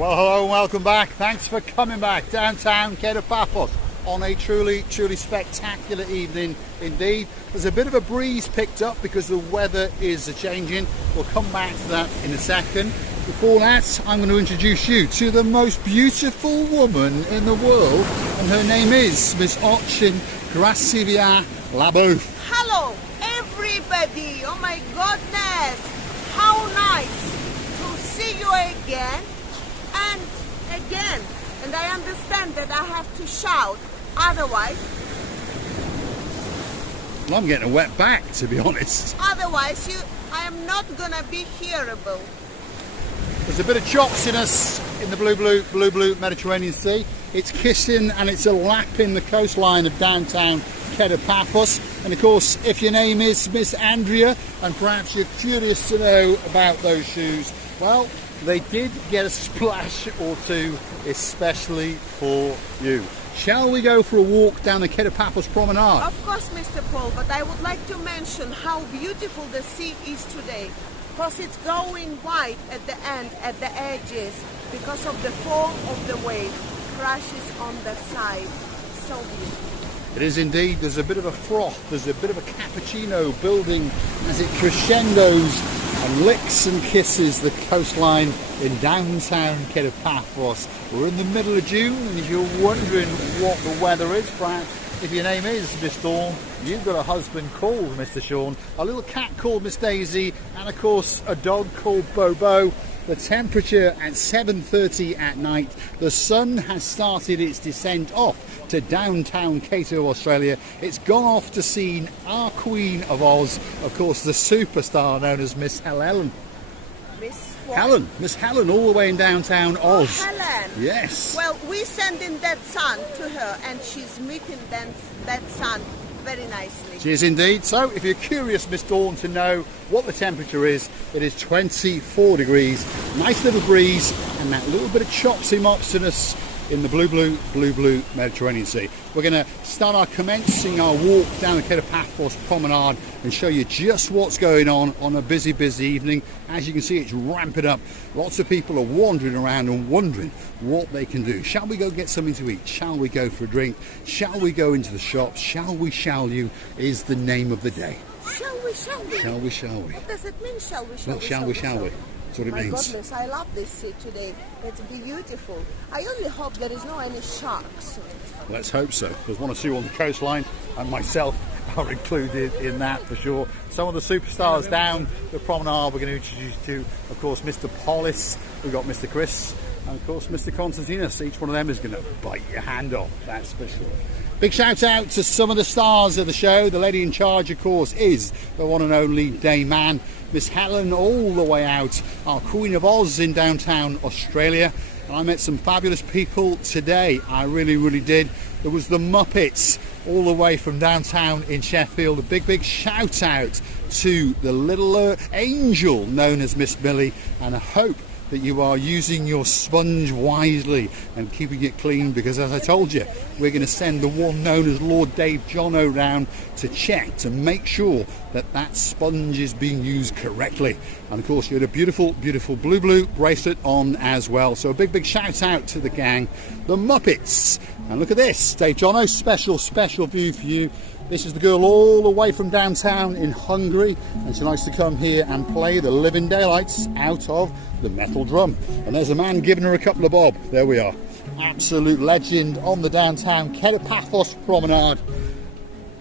Well, hello and welcome back. Thanks for coming back. Downtown Kato Paphos on a truly spectacular evening indeed. There's a bit of a breeze picked up because the weather is changing. We'll come back to that in a second. Before that, I'm going to introduce you to the most beautiful woman in the world, and her name is Miss Ochin Gracivia Labo. Hello, everybody. Oh my goodness. How nice to see you again and again. And I understand that I have to shout, otherwise... Well, I'm getting a wet back, to be honest. Otherwise, I am not going to be hearable. There's a bit of chopsiness in the blue Mediterranean Sea. It's kissing and it's a lapping the coastline of downtown Kato Paphos. And of course, if your name is Miss Andrea, and perhaps you're curious to know about those shoes, well, they did get a splash or two, especially for you. Shall we go for a walk down the Kato Paphos Promenade? Of course, Mr. Paul, but I would like to mention how beautiful the sea is today. Because it's going white at the end, at the edges, because of the form of the wave crashes on the side. It's so beautiful. It is indeed. There's a bit of a froth, there's a bit of a cappuccino building as it crescendos and licks and kisses the coastline in downtown Kato Paphos. We're in the middle of June, and if you're wondering what the weather is, perhaps if your name is Miss Dawn, you've got a husband called Mr. Sean, a little cat called Miss Daisy, and of course a dog called Bobo. The temperature at 7:30 at night. The sun has started its descent off to downtown Kato, Australia. It's gone off to see our Queen of Oz, of course the superstar known as Miss Helen. Miss Helen, all the way in downtown Oz. Helen? Yes. Well, we send in that sun to her, and she's meeting that sun very nicely. She is indeed. So, if you're curious, Miss Dawn, to know what the temperature is, it is 24 degrees. Nice little breeze, and that little bit of chopsy-mopsiness in the blue Mediterranean Sea. We're going to start commencing our walk down the Kato Paphos Promenade and show you just what's going on a busy evening. As you can see, it's ramping up. Lots of people are wandering around and wondering what they can do. Shall we go get something to eat? Shall we go for a drink? Shall we go into the shops? Shall you is the name of the day. Shall we? Shall we? What does it mean, shall we? Shall we? That's what it means. My goodness, I love this sea today. It's beautiful. I only hope there is no any sharks. Let's hope so. There's one or two on the coastline, and myself are included in that for sure. Some of the superstars down the promenade we're going to introduce you to, of course, Mr. Pollis, we've got Mr. Chris, and of course Mr. Constantinos. Each one of them is going to bite your hand off, that's for sure. Big shout out to some of the stars of the show. The lady in charge, of course, is the one and only Dame Anne. Miss Helen all the way out, our Queen of Oz in downtown Australia. And I met some fabulous people today. I really did. There was the Muppets all the way from downtown in Sheffield. A big shout out to the little angel known as Miss Millie, and I hope that you are using your sponge wisely and keeping it clean, because as I told you, we're going to send the one known as Lord Dave Jono down to check to make sure that that sponge is being used correctly. And of course you had a beautiful blue bracelet on as well. So a big shout out to the gang, the Muppets. And look at this, Dave Jono, special view for you. This is the girl all the way from downtown in Hungary, and she likes to come here and play the living daylights out of the metal drum. And there's a man giving her a couple of bob. There we are. Absolute legend on the downtown Kato Paphos Promenade.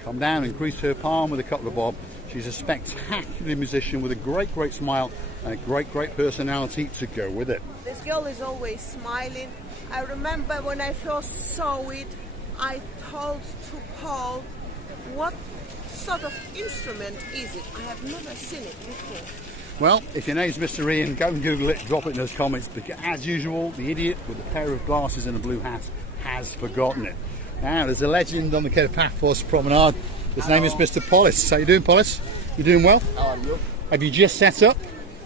Come down and grease her palm with a couple of bob. She's a spectacular musician with a great smile and a great personality to go with it. This girl is always smiling. I remember when I first saw it, I told to Paul, what sort of instrument is it? I have never seen it before. Well, if your name's Mr. Ian, go and Google it, drop it in those comments, because as usual, the idiot with a pair of glasses and a blue hat has forgotten it. Now, there's a legend on the Kato Paphos Promenade. His name is Mr. Pollis. How you doing, Pollis? You doing well? How are you? Have you just set up?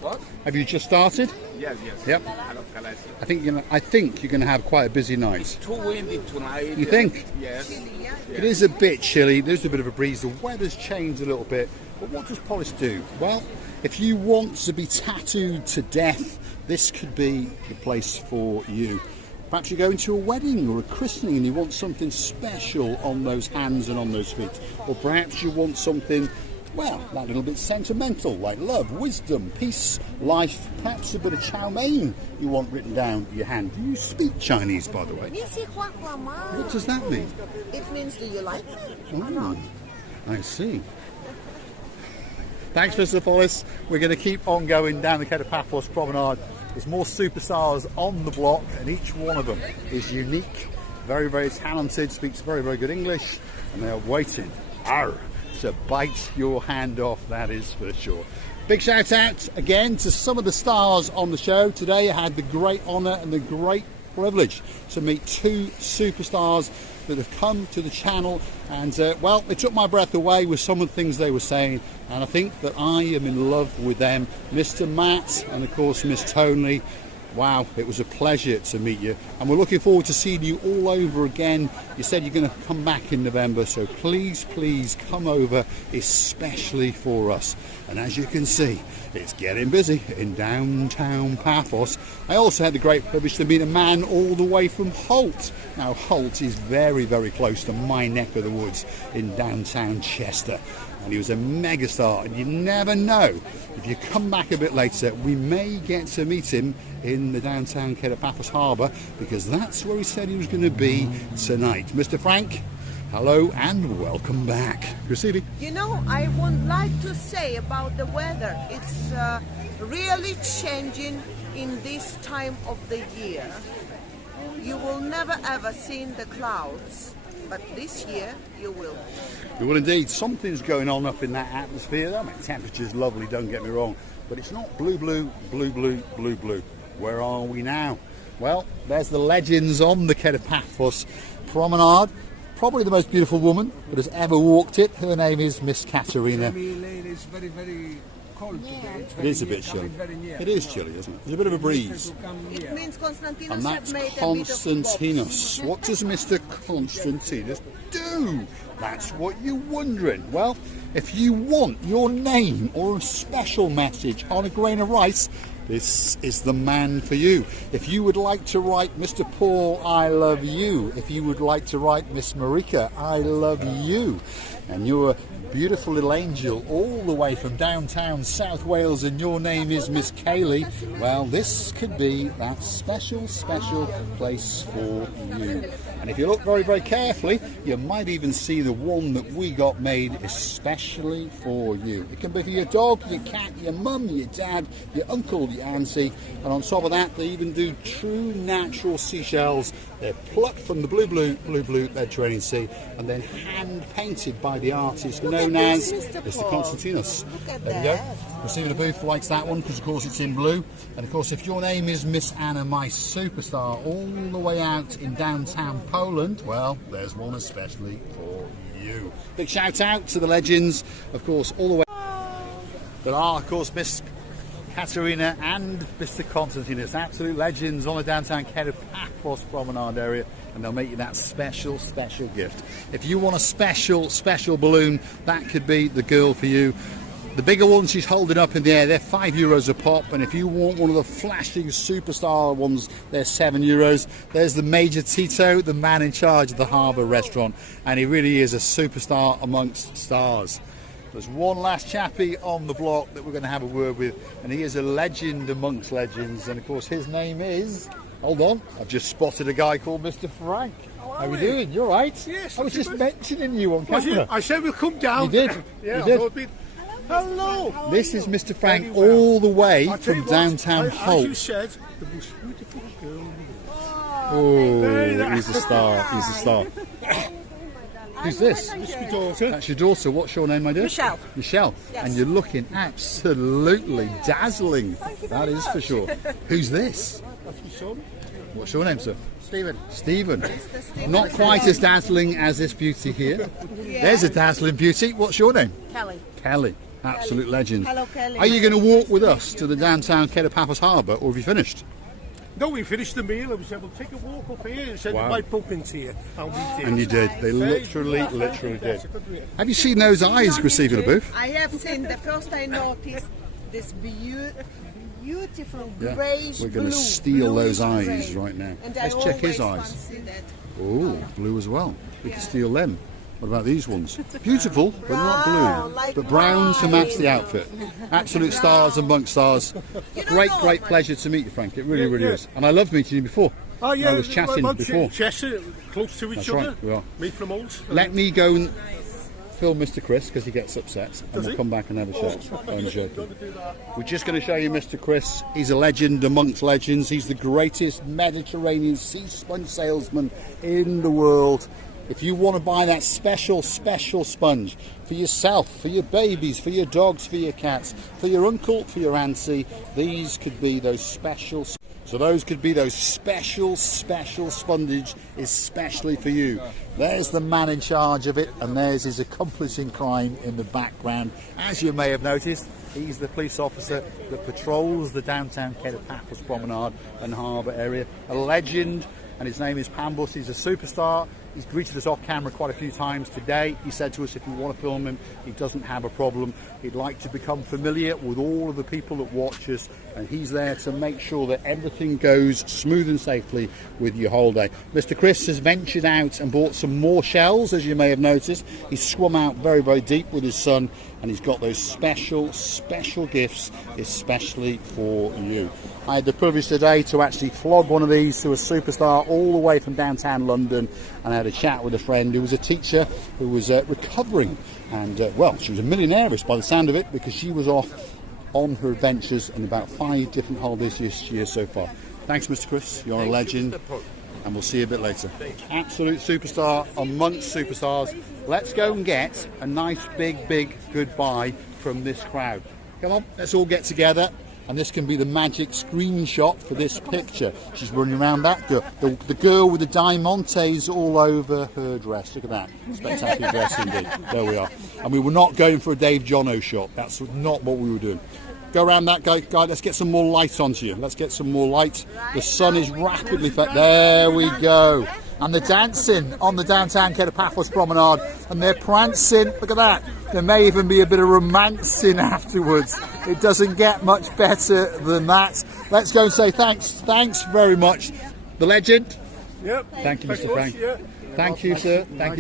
What? Have you just started? Yes. Yep. I love Calais. I think you're going to have quite a busy night. It's too windy tonight. You think? Yes. It is a bit chilly. There's a bit of a breeze. The weather's changed a little bit. But what does polish do? Well, if you want to be tattooed to death, this could be the place for you. Perhaps you're going to a wedding or a christening and you want something special on those hands and on those feet. Or perhaps you want something, well, that little bit sentimental, like love, wisdom, peace, life, perhaps a bit of chow mein you want written down your hand. Do you speak Chinese, by the way? What does that mean? It means, do you like it? Oh, I see. Thanks, Mr. Paphos. We're going to keep on going down the Kato Paphos Promenade. There's more superstars on the block, and each one of them is unique, very, very talented, speaks very, very good English, and they are waiting to bite your hand off, that is for sure. Big shout out again to some of the stars on the show. Today I had the great honour and the great privilege to meet two superstars that have come to the channel, and well, they took my breath away with some of the things they were saying, and I think that I am in love with them. Mr. Matt and of course Miss Tony. Wow, it was a pleasure to meet you, and we're looking forward to seeing you all over again. You said you're going to come back in November, so please come over, especially for us. And as you can see, it's getting busy in downtown Paphos. I also had the great privilege to meet a man all the way from Holt. Now Holt is very, very close to my neck of the woods in downtown Chester, and he was a megastar, and you never know, if you come back a bit later, we may get to meet him in the downtown Kato Paphos Harbour, because that's where he said he was going to be tonight. Mr. Frank, hello and welcome back. Receiving. You know, I would like to say about the weather, it's really changing in this time of the year. You will never ever see the clouds, but this year you will. You will indeed. Something's going on up in that atmosphere. I mean, temperature's lovely, don't get me wrong, but it's not blue, blue, blue, blue, blue, blue. Where are we now? Well, there's the legends on the Kato Paphos Promenade. Probably the most beautiful woman that has ever walked it. Her name is Miss Katerina. It's very, very cold today. It is a bit chilly. It is chilly, isn't it? There's a bit of a breeze. It means Constantinos And that's had made Constantinos. What does Mr. Constantinos do? That's what you're wondering. Well, if you want your name or a special message on a grain of rice, this is the man for you. If you would like to write Mr. Paul, I love you. If you would like to write Miss Marika, I love you. And you're a beautiful little angel all the way from downtown South Wales and your name is Miss Kaylee, well, this could be that special, special place for you. And if you look very, very carefully, you might even see the one that we got made especially for you. It can be for your dog, your cat, your mum, your dad, your uncle, your auntie. And on top of that, they even do true natural seashells. They're plucked from the blue Mediterranean Sea and then hand painted by the artist known as Mr. Constantinos. There you go. Receiving a booth likes that one because of course it's in blue. And of course if your name is Miss Anna, my superstar, all the way out in downtown Poland, well, there's one especially for you. Big shout out to the legends, of course, all the way. There are, of course, Miss Katerina and Mr. Constantinos, absolute legends on the downtown Kato Paphos Promenade area, and they'll make you that special, special gift. If you want a special, special balloon, that could be the girl for you. The bigger ones she's holding up in the air, they're €5 a pop, and if you want one of the flashing superstar ones, they're €7. There's the Major Tito, the man in charge of the Harbour restaurant, and he really is a superstar amongst stars. There's one last chappie on the block that we're going to have a word with, and he is a legend amongst legends, and of course his name is, hold on, I've just spotted a guy called Mr. Frank. How are you doing? You alright? Yes. I was just mentioning you on camera. I said we'll come down. You did? Yeah, you did? Hello. This is Mr. Frank all the way from downtown Holt. As you said, the most beautiful girl. Oh, he's a star, he's a star. Who's this? That's my daughter. That's your daughter. What's your name, my dear? Michelle. Michelle. Yes. And you're looking absolutely dazzling. That is for sure. Who's this? That's my son. What's your name, sir? Stephen. Stephen. Not quite as dazzling as this beauty here. There's a dazzling beauty. What's your name? Kelly. Kelly. Absolute legend. Hello, Kelly. Are you going to walk with us to the downtown Kato Paphos Harbour, or have you finished? No, we finished the meal and we said we'll take a walk up here and said Wow. we might bump into you. And we did. And you did. They literally did. That's a good way. Have you seen those eyes receiving a booth? I have seen. The first I noticed this beautiful greyish We're going blue. to steal those bluish eyes grey. right now. And Let's I check his always eyes. fancy that. Oh, blue as well. We can Yeah. steal them. What about these ones? Beautiful, but not Brown, blue. like But brown to match the mine. outfit. Absolute stars amongst stars. You don't Great, know, great but- pleasure to meet you, Frank. It really, Yeah, really yeah. is. And I loved meeting you before. Oh yeah, I was chatting before. Cheshire, close to each That's other. right, we are. Me from Old. Let me go and film Mr. Chris because he gets upset, and Does we'll he? come back and have a chat. I'm joking. Don't do that. We're just going to show you Mr. Chris. He's a legend amongst legends. He's the greatest Mediterranean sea sponge salesman in the world. If you want to buy that special sponge for yourself, for your babies, for your dogs, for your cats, for your uncle, for your auntie, these could be those special. So those could be those special spongage, especially for you. There's the man in charge of it, and there's his accomplice in crime in the background. As you may have noticed, he's the police officer that patrols the downtown Kato Paphos Promenade and Harbour area. A legend, and his name is Paphos. He's a superstar. He's greeted us off camera quite a few times today. He said to us if you want to film him, he doesn't have a problem. He'd like to become familiar with all of the people that watch us, and he's there to make sure that everything goes smooth and safely with your holiday. Mr. Chris has ventured out and bought some more shells, as you may have noticed. He's swum out very, very deep with his son, and he's got those special gifts, especially for you. I had the privilege today to actually flog one of these to a superstar all the way from downtown London, and I had a chat with a friend who was a teacher who was recovering, and well, she was a millionaireess by the sound of it, because she was off on her adventures in about 5 different holidays this year so far. Thanks, Mr. Chris. You're a legend, and we'll see you a bit later. Absolute superstar amongst superstars. Let's go and get a nice big goodbye from this crowd. Come on, let's all get together. And this can be the magic screenshot for this picture. She's running around that girl. The girl with the diamantes all over her dress. Look at that. Spectacular dress indeed. There we are. And we were not going for a Dave Jono shot. That's not what we were doing. Go around that guy. Let's get some more light onto you. Let's get some more light. The sun is rapidly... There we go. And they're dancing on the downtown Kato Paphos Promenade. And they're prancing. Look at that. There may even be a bit of romancing afterwards. It doesn't get much better than that. Let's go and say thanks. Thanks very much. The legend. Yep. Thank you, Mr. Frank. Yeah. Thank you, sir. Thank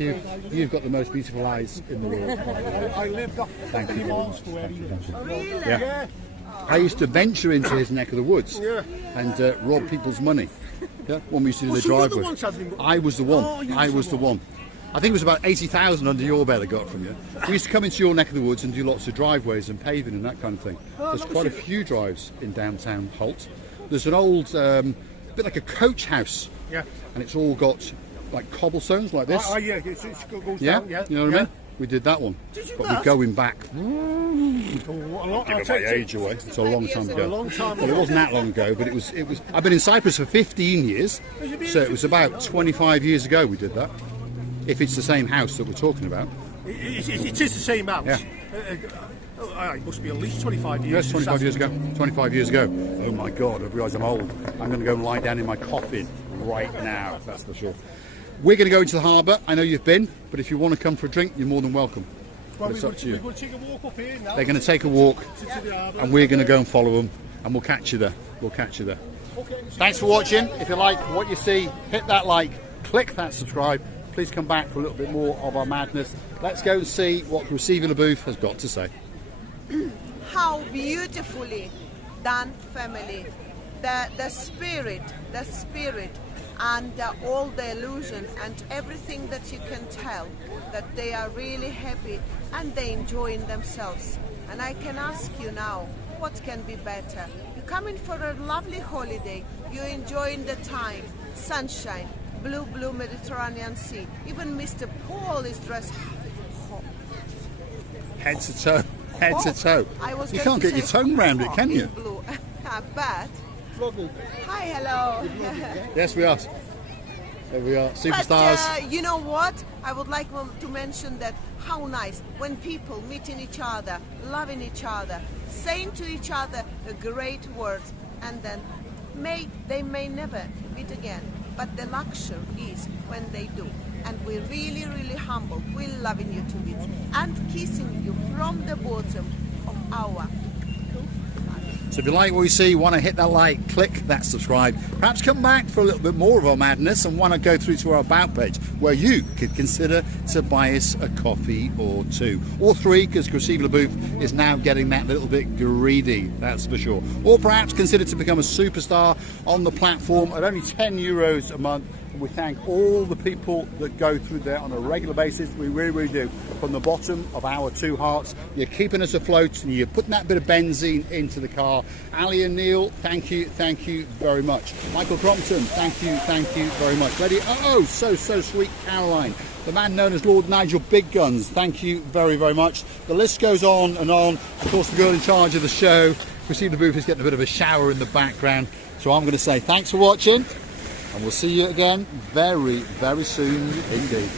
you. You've got the most beautiful eyes in the world. I lived off Thank you very miles much. from where he was. Really? Yeah. I used to venture into his neck of the woods Yeah. and rob people's money. Yeah, when we used to do the so you're the driveway. ones having- I was the one. Oh, you I was was the the one. I think it was about 80,000 under your bed I got from you. We used to come into your neck of the woods and do lots of driveways and paving and that kind of thing. There's quite a few drives in downtown Holt. There's an old, bit like a coach house, Yeah. and it's all got like cobblestones like this. Yeah, it goes Yeah, down. Yeah. you know what I mean? We did that one. Did you But not? we're going back. I'll Give tell my you- age away. It's a long time ago. A long time Well, it ago. wasn't that long ago, but it was. I've been in Cyprus for 15 years, so it was about 25 years ago we did that. If it's the same house that we're talking about. It is the same house. Yeah. It must be at least 25 years. Yes, 25 years ago. 25 years ago. Oh my God! I realise I'm old. I'm going to go and lie down in my coffin right now. That's for sure. We're going to go into the harbour. I know you've been, but if you want to come for a drink, you're more than welcome. Well, But it's up to you. we're going to take a walk up here now. They're going to take a walk, To the harbour. and we're going to go and follow them, and we'll catch you there. We'll catch you there. Okay. Thanks for watching. If you like what you see, hit that like, click that subscribe. Please come back for a little bit more of our madness. Let's go and see what Receiving a Booth has got to say. How beautifully done, family. The spirit, and all the illusion and everything that you can tell that they are really happy and they enjoying themselves. And I can ask you now, what can be better? You're coming for a lovely holiday, you're enjoying the time, sunshine, blue Mediterranean Sea. Even Mr. Paul is dressed Head to toe. Head to toe. I was You going can't to get your say tongue round it, hot can in you? blue. But hi, hello. Yes, we are. There we are. Superstars. But you know what? I would like to mention that how nice when people meeting each other, loving each other, saying to each other the great words, and then they may never meet again. But the luxury is when they do. And we're really, really humble. We're loving you to bits and kissing you from the bottom of our heart. So if you like what you see, want to hit that like, click that subscribe, perhaps come back for a little bit more of our madness and want to go through to our about page where you could consider to buy us a coffee or two. Or three, because Crucible Booth is now getting that little bit greedy, that's for sure. Or perhaps consider to become a superstar on the platform at only €10 a month. We thank all the people that go through there on a regular basis. We really, really do. From the bottom of our two hearts, you're keeping us afloat and you're putting that bit of benzene into the car. Ali and Neil, thank you very much. Michael Crompton, thank you very much. Lady, so sweet Caroline. The man known as Lord Nigel Big Guns, thank you very, very much. The list goes on and on. Of course, the girl in charge of the show, Crucible Booth, is getting a bit of a shower in the background. So I'm going to say thanks for watching. And we'll see you again very, very soon indeed.